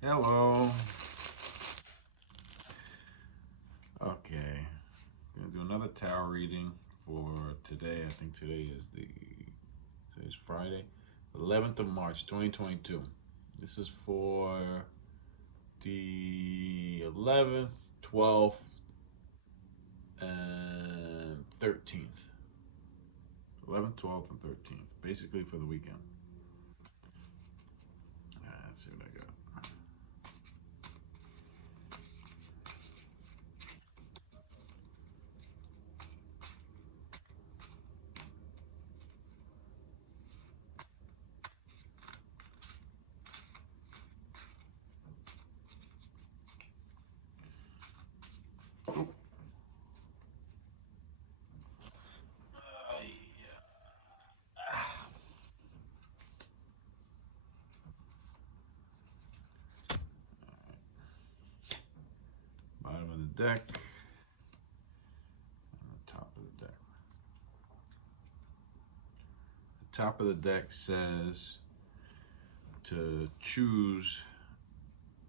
Hello. Okay, gonna do another tarot reading for today. I think today's Friday, 11th of March, 2022. This is for the 11th, 12th, and 13th. 11th, 12th, and 13th. Basically for the weekend. Let's see what I got. Bottom of the deck. Top of the deck. The top of the deck says to choose.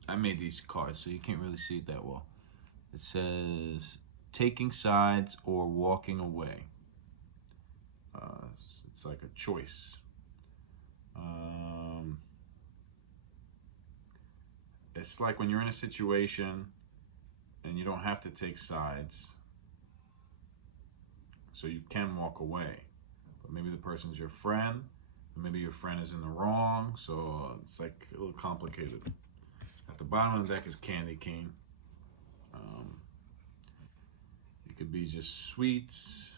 I made these cards, so you can't really see it that well. It says taking sides or walking away. It's like a choice. It's like when you're in a situation and you don't have to take sides, so you can walk away. But maybe the person's your friend, or maybe your friend is in the wrong, so it's like a little complicated. At the bottom of the deck is candy cane. It could be just sweets.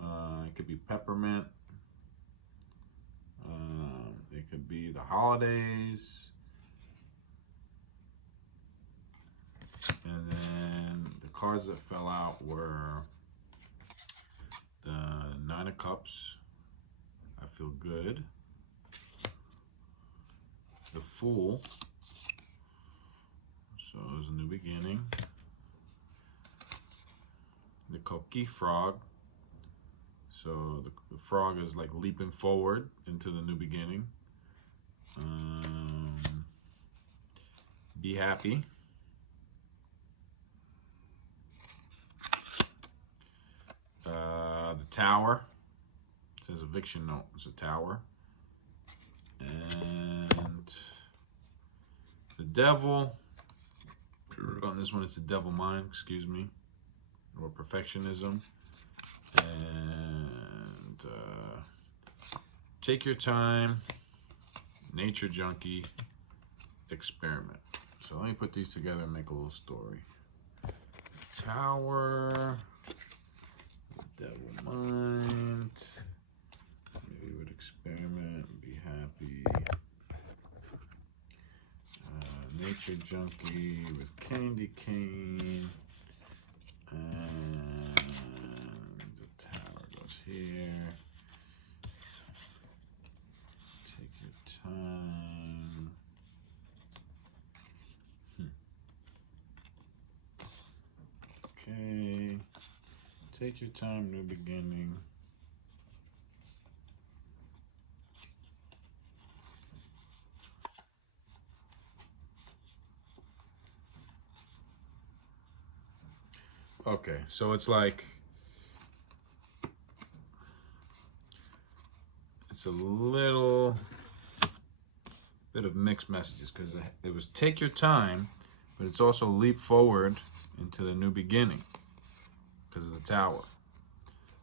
It could be peppermint. It could be the holidays. And then the cards that fell out were the Nine of Cups. I feel good. The Fool. So it was a new beginning. The Cookie Frog. So the frog is like leaping forward into the new beginning. Be happy. The Tower. It says eviction note. It's a tower. And the Devil. On this one, it's the Devil Mind, excuse me. Or perfectionism. And take your time. Nature Junkie. Experiment. So let me put these together and make a little story. Tower. Devil Mind. Maybe would experiment. Be happy. Nature Junkie with candy cane. And the tower goes here. Take your time. Okay. Take your time, new beginning. Okay, so it's like it's a little bit of mixed messages because it was take your time, but it's also leap forward into the new beginning because of the tower.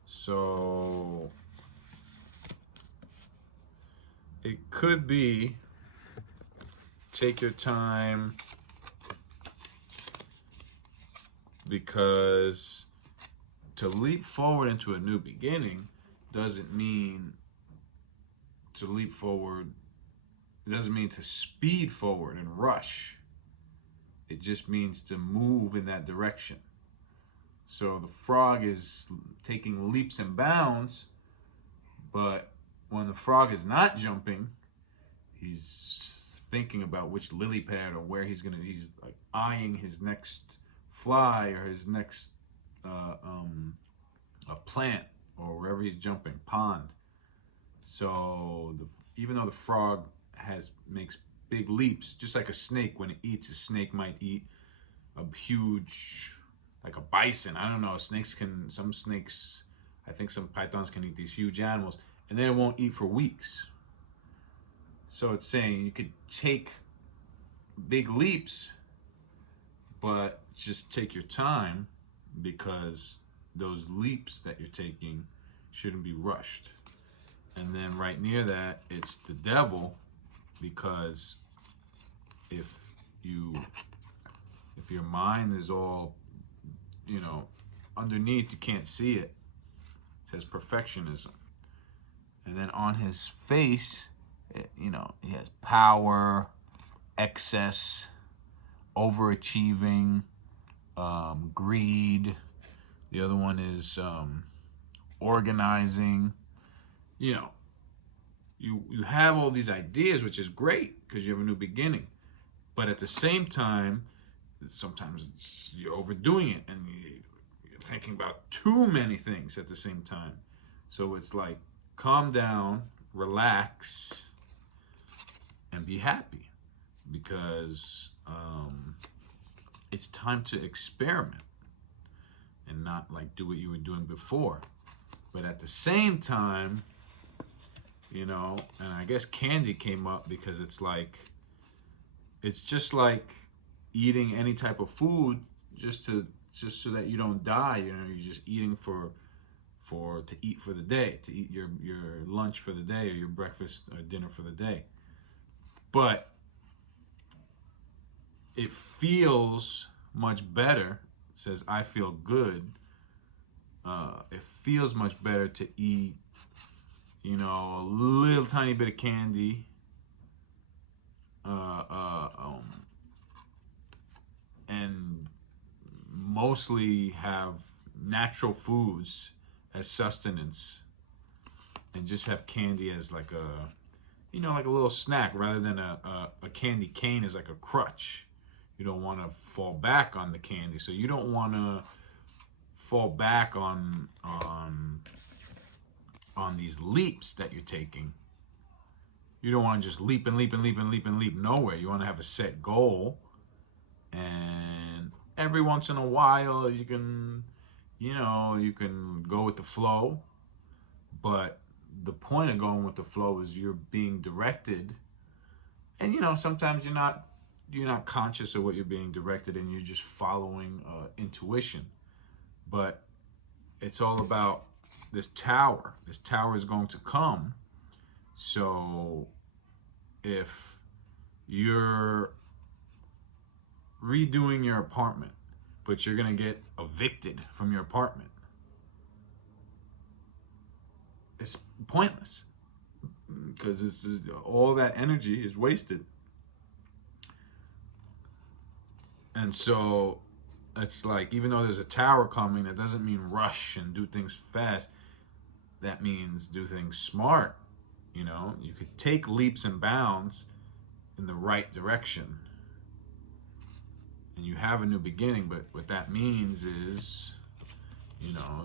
So it could be take your time because to leap forward into a new beginning doesn't mean to leap forward. It doesn't mean to speed forward and rush. It just means to move in that direction. So the frog is taking leaps and bounds, but when the frog is not jumping, he's thinking about which lily pad or where he's like eyeing his next fly or his next a plant or wherever he's jumping, pond. So even though the frog makes big leaps, just like a snake. When it eats, a snake might eat a huge, like a bison. I don't know. Some snakes, I think some pythons can eat these huge animals, and then it won't eat for weeks. So it's saying you could take big leaps, but just take your time, because those leaps that you're taking shouldn't be rushed. And then right near that, it's the devil, because if your mind is all, underneath, you can't see it. It says perfectionism. And then on his face, he has power, excess, overachieving, greed. The other one is organizing. You have all these ideas, which is great because you have a new beginning. But at the same time, sometimes you're overdoing it, and you're thinking about too many things at the same time. So it's like, calm down, relax, and be happy, because it's time to experiment and not like do what you were doing before. But at the same time, and I guess candy came up because it's just like eating any type of food just so that you don't die. You're just eating to eat for the day, to eat your lunch for the day, or your breakfast or dinner for the day. But it feels much better. It says, I feel good. It feels much better to eat, a little tiny bit of candy, and mostly have natural foods as sustenance, and just have candy as like like a little snack, rather than a candy cane is like a crutch. You don't want to fall back on the candy, so you don't want to fall back on these leaps that you're taking. You don't want to just leap and leap and leap and leap and leap nowhere. You want to have a set goal, and every once in a while you can go with the flow. But the point of going with the flow is you're being directed, and sometimes you're not conscious of what you're being directed, and you're just following intuition. But it's all about this tower. This tower is going to come. So if you're redoing your apartment, but you're going to get evicted from your apartment, it's pointless, because all that energy is wasted. And so it's like, even though there's a tower coming, that doesn't mean rush and do things fast. That means do things smart. You could take leaps and bounds in the right direction, and you have a new beginning. But what that means is,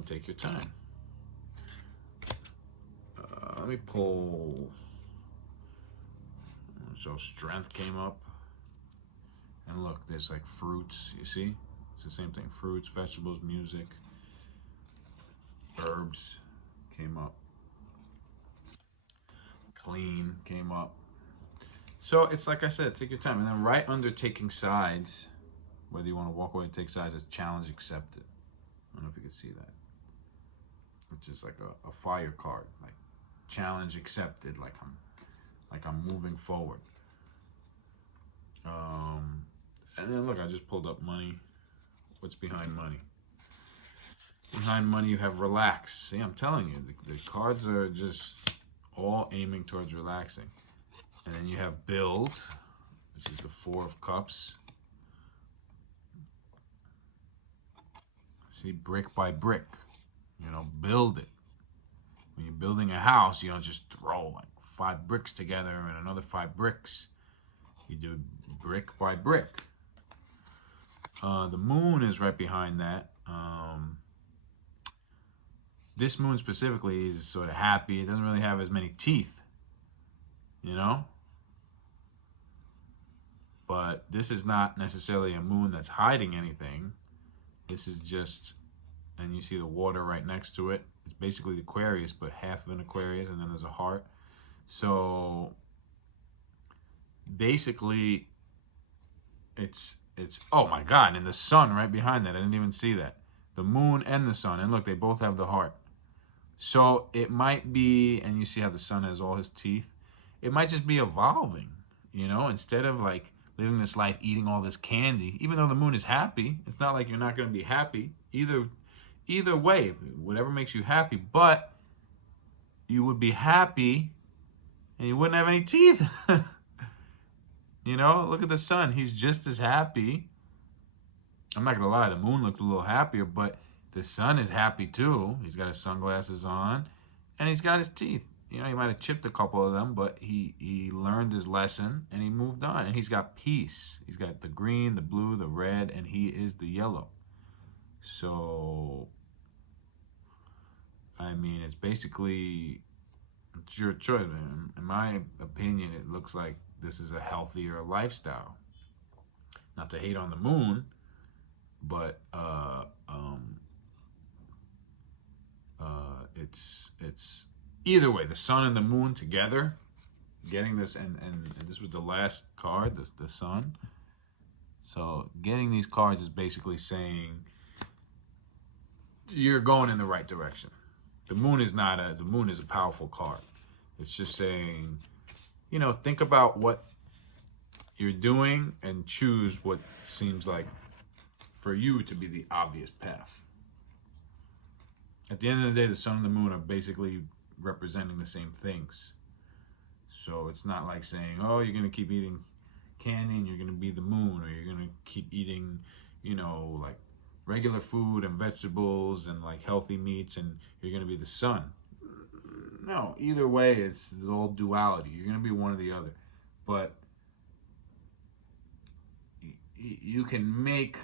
take your time. Let me pull. So strength came up. And look, there's like fruits, you see? It's the same thing. Fruits, vegetables, music, herbs came up. Clean came up. So it's like I said, take your time. And then right under taking sides, whether you want to walk away and take sides, is challenge accepted. I don't know if you can see that. It's just like a fire card, like challenge accepted, like I'm moving forward. And then look, I just pulled up money. What's behind money? Behind money, you have relax. See, I'm telling you, the cards are just all aiming towards relaxing. And then you have build, which is the Four of Cups. See, brick by brick, build it. When you're building a house, you don't just throw like 5 bricks together and another 5 bricks. You do brick by brick. The moon is right behind that. This moon specifically is sort of happy. It doesn't really have as many teeth, But this is not necessarily a moon that's hiding anything. This is just, and you see the water right next to it. It's basically the Aquarius, but half of an Aquarius, and then there's a heart. So basically, it's oh my God, and the sun right behind that. I didn't even see that. The moon and the sun, and look, they both have the heart. So it might be, and you see how the sun has all his teeth. It might just be evolving, you know, instead of like living this life eating all this candy. Even though the moon is happy, it's not like you're not going to be happy either way, whatever makes you happy. But you would be happy and you wouldn't have any teeth. You know, look at the sun. He's just as happy. I'm not going to lie, the moon looks a little happier, but the sun is happy too. He's got his sunglasses on and he's got his teeth. You know, he might have chipped a couple of them, but he learned his lesson and he moved on. And he's got peace. He's got the green, the blue, the red, and he is the yellow. So, I mean, it's basically, it's your choice, man. In my opinion, it looks like this is a healthier lifestyle. Not to hate on the moon, but it's either way, the sun and the moon together, getting this, and this was the last card, the sun. So getting these cards is basically saying you're going in the right direction. The moon is a powerful card. It's just saying, you know, think about what you're doing and choose what seems like for you to be the obvious path. At the end of the day, the sun and the moon are basically representing the same things. So it's not like saying, oh, you're going to keep eating candy and you're going to be the moon, or you're going to keep eating, you know, like regular food and vegetables and like healthy meats and you're going to be the sun. No, either way, it's all duality. You're going to be one or the other. But you can make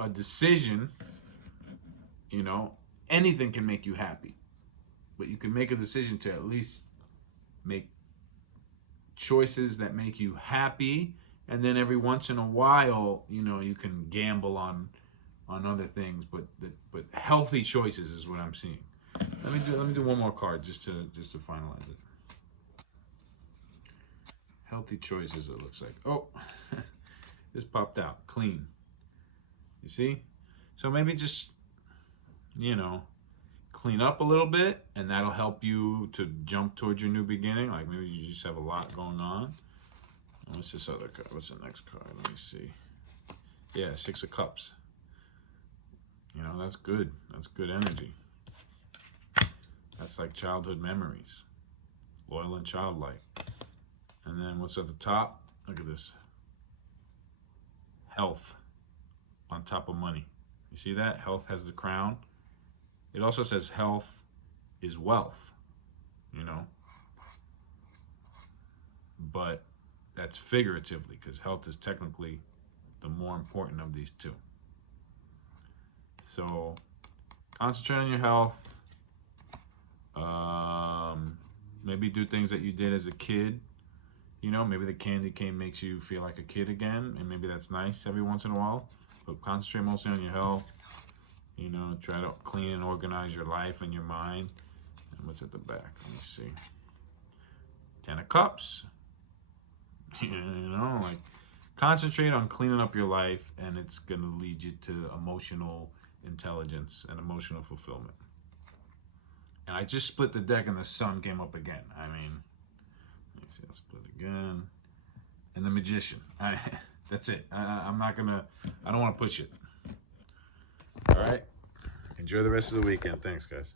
a decision, you know, anything can make you happy. But you can make a decision to at least make choices that make you happy, and then every once in a while, you know, you can gamble on other things. But healthy choices is what I'm seeing. Let me do one more card just to finalize it. Healthy choices, it looks like. Oh, this popped out. Clean. You see? So maybe just, you know, clean up a little bit, and that'll help you to jump towards your new beginning. Like maybe you just have a lot going on. What's this other card? What's the next card? Let me see. Yeah, 6 of Cups. You know, that's good. That's good energy. That's like childhood memories. Loyal and childlike. And then what's at the top? Look at this. Health on top of money. You see that? Health has the crown. It also says health is wealth, you know. But that's figuratively, because health is technically the more important of these two. So concentrate on your health. Maybe do things that you did as a kid. You know, maybe the candy cane makes you feel like a kid again, and maybe that's nice every once in a while. But concentrate mostly on your health. You know, try to clean and organize your life and your mind. And what's at the back? Let me see. 10 of Cups. You know, like concentrate on cleaning up your life, and it's going to lead you to emotional intelligence and emotional fulfillment. And I just split the deck and the sun came up again. I mean, let me see, I'll split again. And the Magician. That's it. I'm not going to, I don't want to push it. All right. Enjoy the rest of the weekend. Thanks, guys.